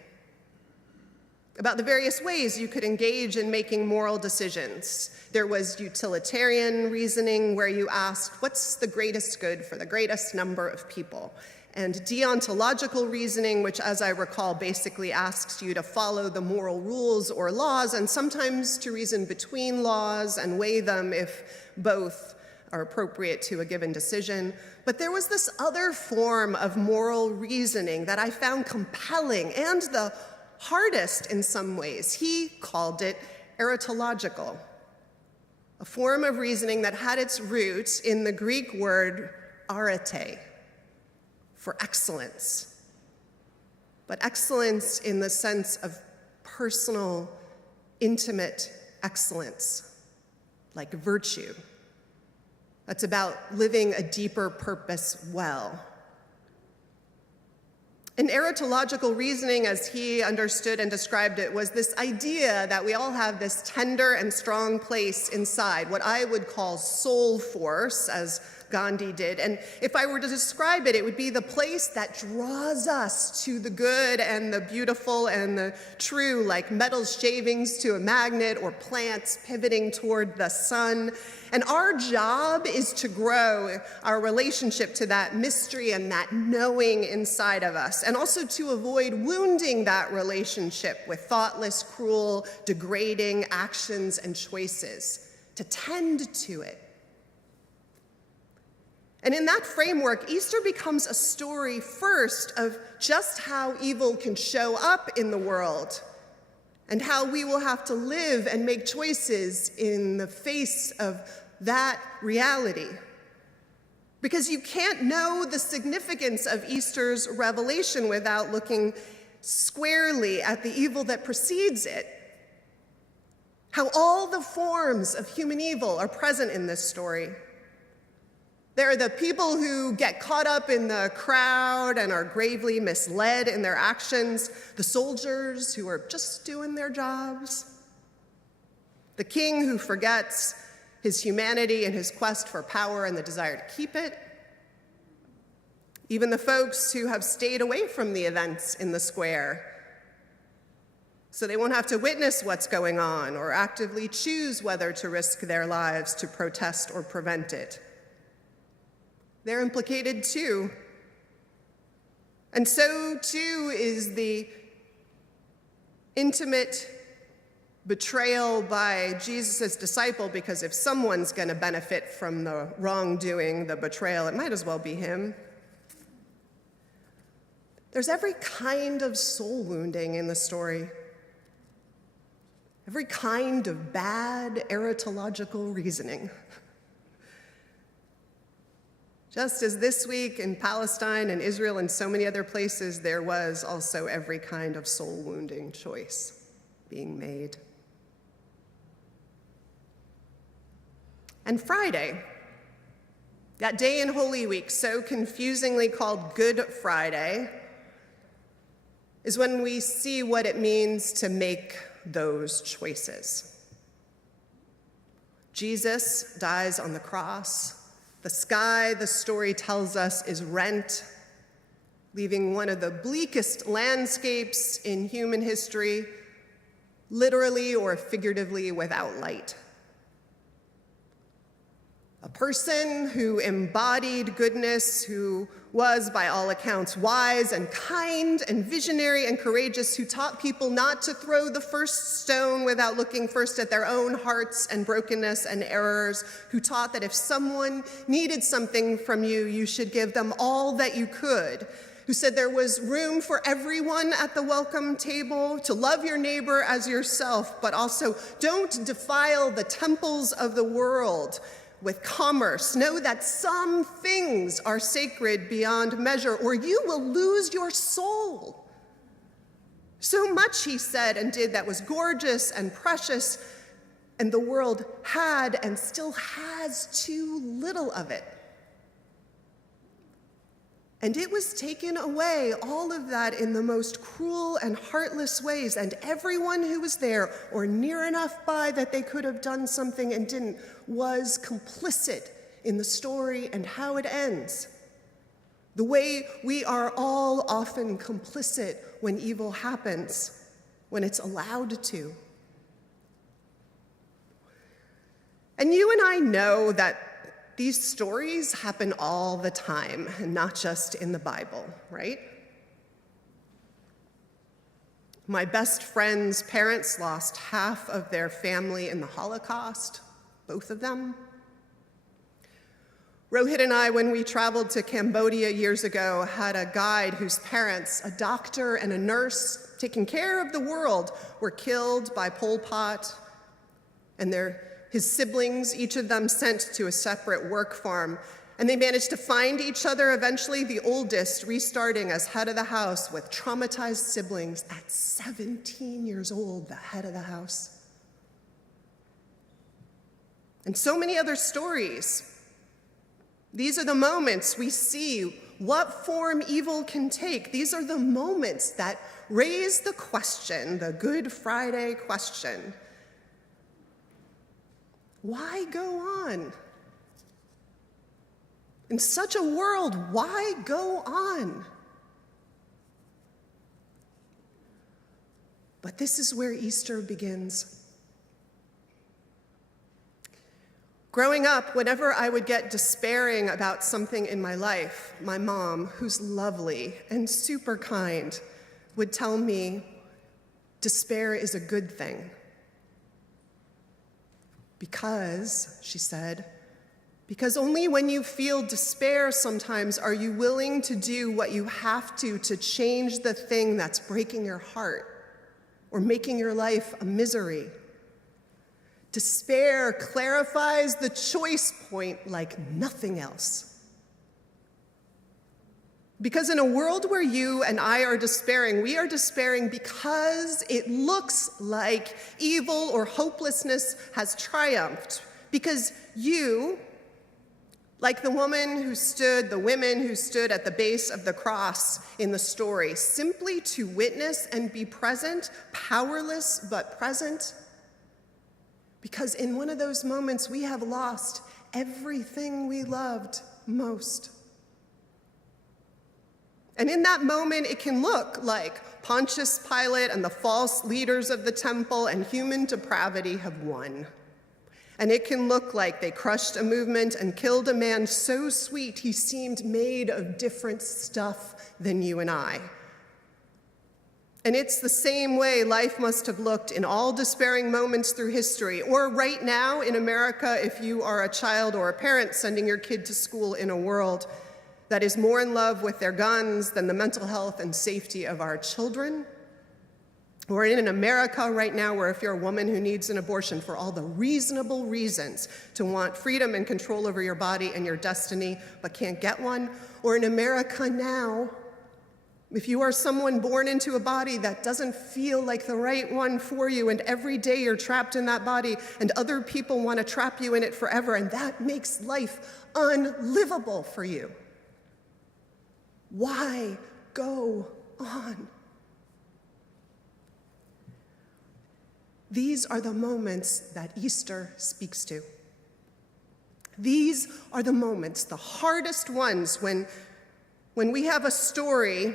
about the various ways you could engage in making moral decisions. There was utilitarian reasoning, where you asked, what's the greatest good for the greatest number of people? And deontological reasoning, which, as I recall, basically asks you to follow the moral rules or laws, and sometimes to reason between laws and weigh them if both are appropriate to a given decision. But there was this other form of moral reasoning that I found compelling and the hardest in some ways. He called it eritological, a form of reasoning that had its roots in the Greek word arete, for excellence, but excellence in the sense of personal, intimate excellence, like virtue. That's about living a deeper purpose well. And eritological reasoning, as he understood and described it, was this idea that we all have this tender and strong place inside, what I would call soul force, as Gandhi did. And if I were to describe it, it would be the place that draws us to the good and the beautiful and the true, like metal shavings to a magnet or plants pivoting toward the sun. And our job is to grow our relationship to that mystery and that knowing inside of us, and also to avoid wounding that relationship with thoughtless, cruel, degrading actions and choices, to tend to it. And in that framework, Easter becomes a story first of just how evil can show up in the world and how we will have to live and make choices in the face of that reality. Because you can't know the significance of Easter's revelation without looking squarely at the evil that precedes it. How all the forms of human evil are present in this story. There are the people who get caught up in the crowd and are gravely misled in their actions, the soldiers who are just doing their jobs, the king who forgets his humanity in his quest for power and the desire to keep it, even the folks who have stayed away from the events in the square so they won't have to witness what's going on or actively choose whether to risk their lives to protest or prevent it. They're implicated too. And so too is the intimate betrayal by Jesus' disciple, because if someone's going to benefit from the wrongdoing, the betrayal, it might as well be him. There's every kind of soul wounding in the story, every kind of bad eritological reasoning. Just as this week in Palestine and Israel and so many other places, there was also every kind of soul-wounding choice being made. And Friday, that day in Holy Week, so confusingly called Good Friday, is when we see what it means to make those choices. Jesus dies on the cross. The sky, the story tells us, is rent, leaving one of the bleakest landscapes in human history, literally or figuratively without light. A person who embodied goodness, who was, by all accounts, wise and kind and visionary and courageous, who taught people not to throw the first stone without looking first at their own hearts and brokenness and errors, who taught that if someone needed something from you, you should give them all that you could, who said there was room for everyone at the welcome table, to love your neighbor as yourself, but also don't defile the temples of the world with commerce. Know that some things are sacred beyond measure, or you will lose your soul. So much he said and did that was gorgeous and precious, and the world had and still has too little of it. And it was taken away, all of that, in the most cruel and heartless ways, and everyone who was there or near enough by that they could have done something and didn't was complicit in the story and how it ends. The way we are all often complicit when evil happens. when it's allowed to. And you and I know that these stories happen all the time, and not just in the Bible, right? My best friend's parents lost half of their family in the Holocaust, both of them. Rohit and I, when we traveled to Cambodia years ago, had a guide whose parents, a doctor and a nurse taking care of the world, were killed by Pol Pot, and his siblings, each of them sent to a separate work farm. And they managed to find each other eventually, the oldest restarting as head of the house with traumatized siblings at 17 years old, the head of the house. And so many other stories. These are the moments we see what form evil can take. These are the moments that raise the question, the Good Friday question. Why go on? In such a world, why go on? But this is where Easter begins. Growing up, whenever I would get despairing about something in my life, my mom, who's lovely and super kind, would tell me, despair is a good thing. Because, she said, because only when you feel despair sometimes are you willing to do what you have to change the thing that's breaking your heart or making your life a misery. Despair clarifies the choice point like nothing else. Because in a world where you and I are despairing, we are despairing because it looks like evil or hopelessness has triumphed. Because you, like the women who stood, the women who stood at the base of the cross in the story, simply to witness and be present, powerless but present. Because in one of those moments, we have lost everything we loved most. And in that moment, it can look like Pontius Pilate and the false leaders of the temple and human depravity have won. And it can look like they crushed a movement and killed a man so sweet he seemed made of different stuff than you and I. And it's the same way life must have looked in all despairing moments through history, or right now in America if you are a child or a parent sending your kid to school in a world that is more in love with their guns than the mental health and safety of our children. Or in America right now where if you're a woman who needs an abortion for all the reasonable reasons to want freedom and control over your body and your destiny but can't get one. Or in America now, if you are someone born into a body that doesn't feel like the right one for you, and every day you're trapped in that body, and other people want to trap you in it forever, and that makes life unlivable for you. Why go on? These are the moments that Easter speaks to. These are the moments, the hardest ones, when we have a story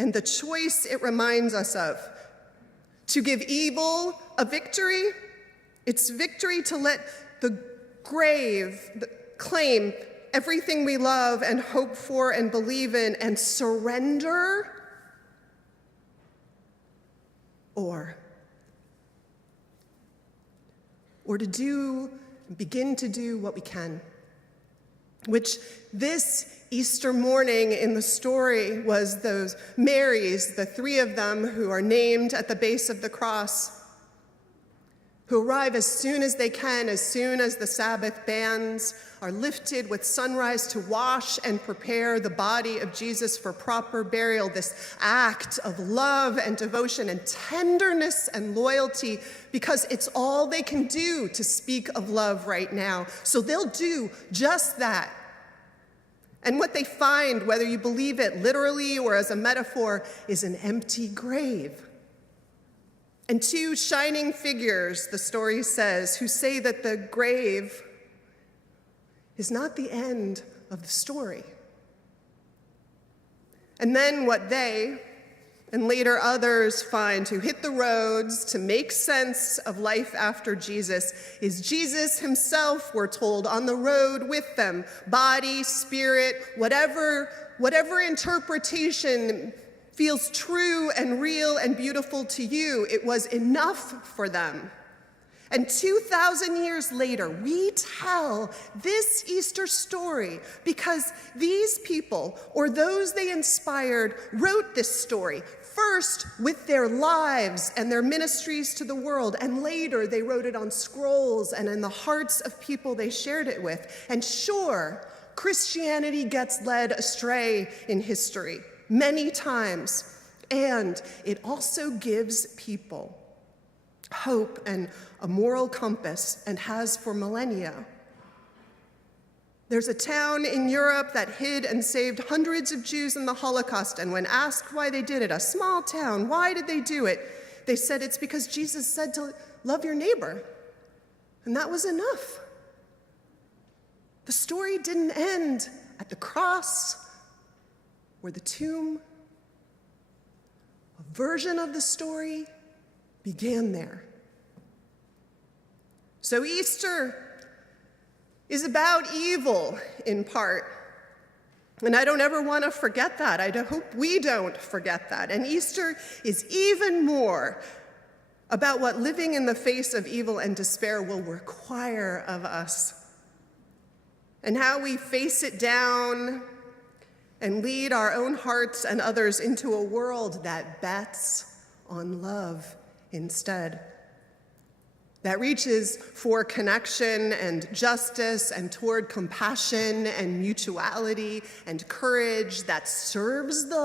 and the choice it reminds us of. To give evil a victory, it's victory to let the grave claim everything we love and hope for and believe in and surrender, or to begin to do what we can, which this Easter morning in the story was those Marys, the three of them who are named at the base of the cross, who arrive as soon as they can, as soon as the Sabbath bands are lifted with sunrise to wash and prepare the body of Jesus for proper burial, this act of love and devotion and tenderness and loyalty, because it's all they can do to speak of love right now. So they'll do just that. And what they find, whether you believe it literally or as a metaphor, is an empty grave. And two shining figures, the story says, who say that the grave is not the end of the story. And then what they, And later others find who hit the roads to make sense of life after Jesus is Jesus himself, we're told, on the road with them, body, spirit, whatever interpretation feels true and real and beautiful to you, it was enough for them. And 2,000 years later, we tell this Easter story because these people, or those they inspired, wrote this story, first with their lives and their ministries to the world, and later they wrote it on scrolls and in the hearts of people they shared it with. And sure, Christianity gets led astray in history many times, and it also gives people hope and a moral compass, and has for millennia. There's a town in Europe that hid and saved hundreds of Jews in the Holocaust, and when asked why they did it, a small town, why did they do it? They said it's because Jesus said to love your neighbor, and that was enough. The story didn't end at the cross or the tomb. A version of the story began there. So Easter is about evil in part. And I don't ever want to forget that. I hope we don't forget that. And Easter is even more about what living in the face of evil and despair will require of us, and how we face it down and lead our own hearts and others into a world that bets on love instead, that reaches for connection and justice and toward compassion and mutuality and courage, that serves the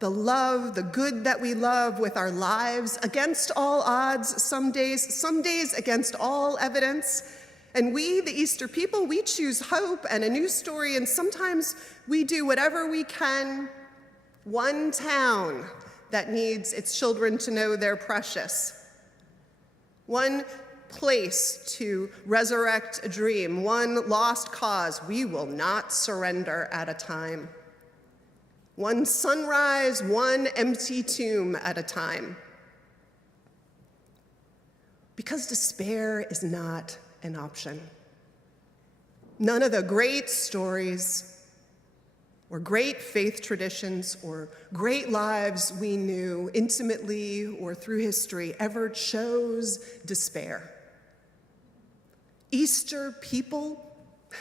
love, the good that we love with our lives against all odds, some days against all evidence. And we, the Easter people, we choose hope and a new story, and sometimes we do whatever we can. One town that needs its children to know they're precious. One place to resurrect a dream, one lost cause we will not surrender at a time. One sunrise, one empty tomb at a time. Because despair is not an option. None of the great stories or great faith traditions or great lives we knew intimately or through history ever chose despair. Easter people,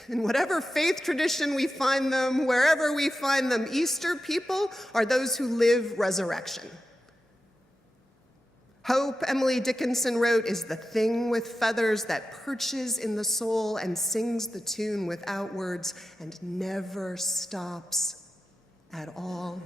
in whatever faith tradition we find them, wherever we find them, Easter people are those who live resurrection. Hope, Emily Dickinson wrote, is the thing with feathers that perches in the soul and sings the tune without words and never stops at all.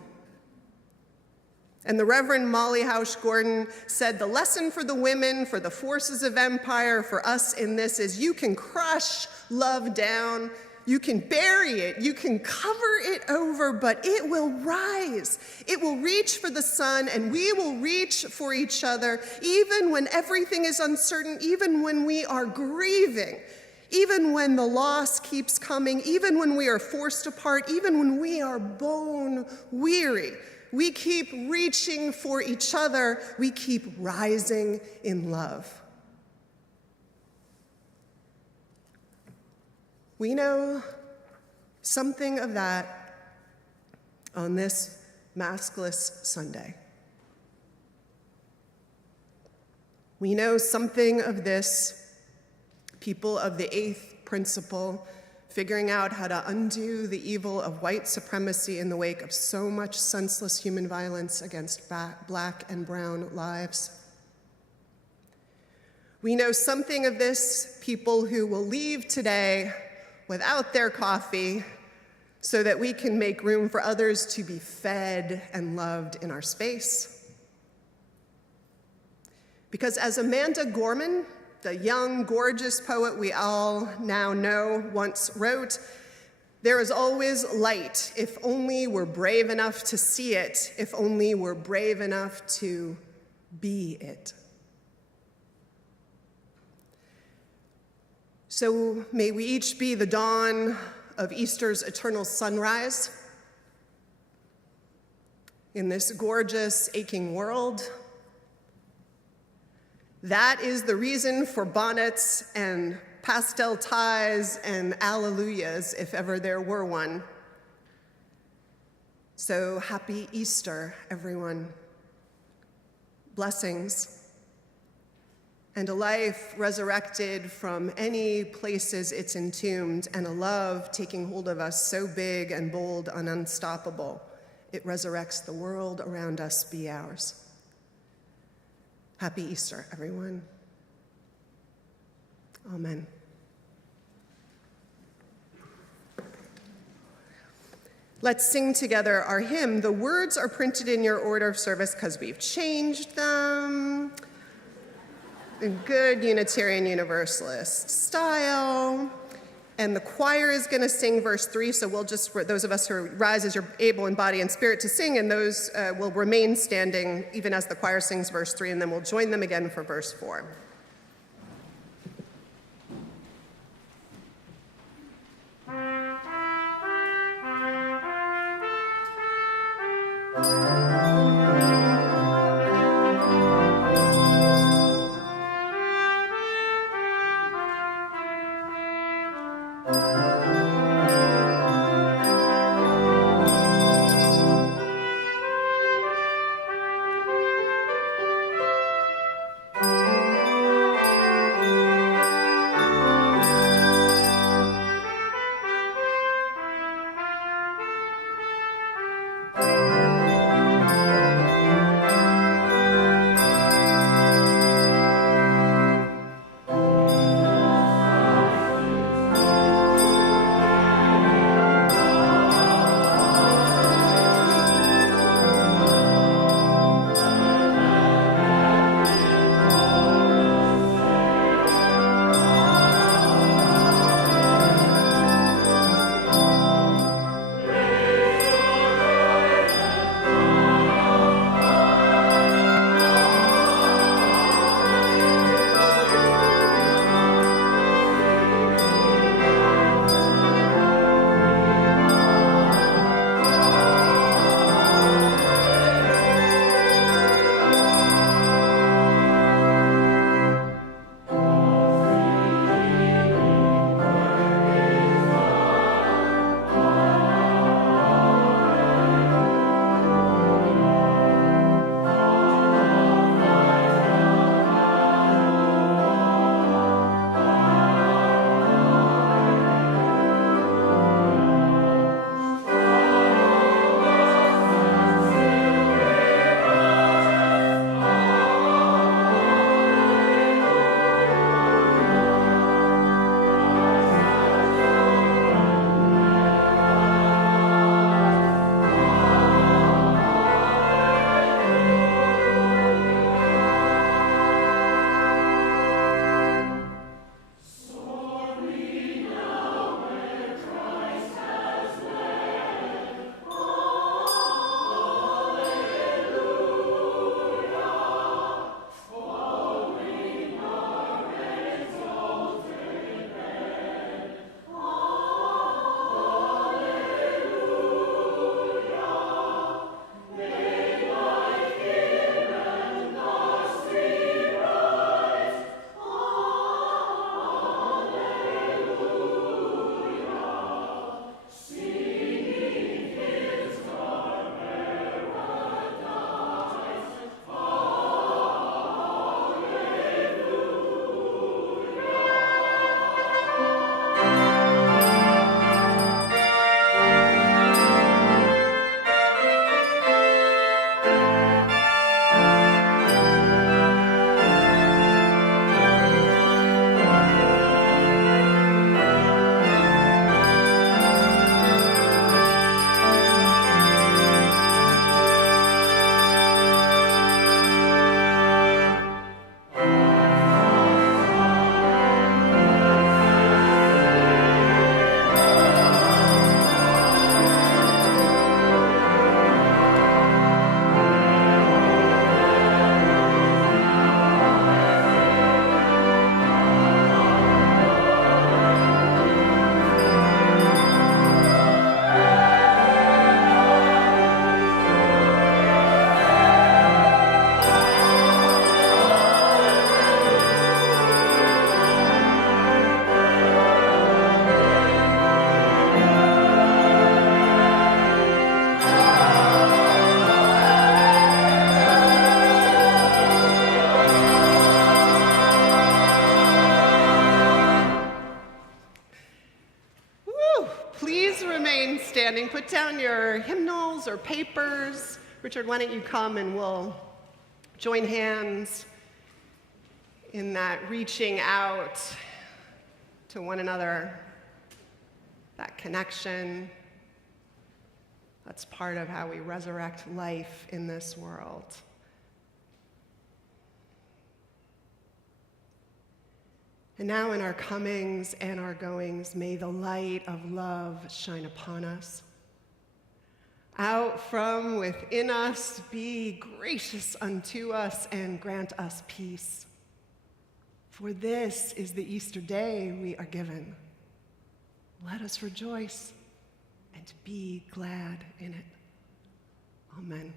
And the Reverend Molly Hausch Gordon said, the lesson for the women, for the forces of empire, for us in this is you can crush love down, you can bury it, you can cover it over, but it will rise. It will reach for the sun, and we will reach for each other, even when everything is uncertain, even when we are grieving, even when the loss keeps coming, even when we are forced apart, even when we are bone weary. We keep reaching for each other. We keep rising in love. We know something of that on this maskless Sunday. We know something of this, people of the eighth principle, figuring out how to undo the evil of white supremacy in the wake of so much senseless human violence against black and brown lives. We know something of this, people who will leave today without their coffee so that we can make room for others to be fed and loved in our space. Because as Amanda Gorman, the young, gorgeous poet we all now know, once wrote, there is always light if only we're brave enough to see it, if only we're brave enough to be it. So may we each be the dawn of Easter's eternal sunrise. in this gorgeous, aching world. That is the reason for bonnets and pastel ties and alleluias, if ever there were one. So happy Easter, everyone. Blessings. And a life resurrected from any places it's entombed, and a love taking hold of us so big and bold and unstoppable, it resurrects the world around us be ours. Happy Easter, everyone. Amen. Let's sing together our hymn. The words are printed in your order of service because we've changed them in good Unitarian Universalist style. And the choir is going to sing verse 3, so we'll just, for those of us who rise as you're able in body and spirit to sing, and those will remain standing even as the choir sings verse 3, and then we'll join them again for verse 4. please remain standing. Put down your hymnals or papers. Richard, why don't you come and we'll join hands in that reaching out to one another, that connection. That's part of how we resurrect life in this world. And now in our comings and our goings, may the light of love shine upon us. Out from within us, be gracious unto us and grant us peace. For this is the Easter day we are given. Let us rejoice and be glad in it. Amen.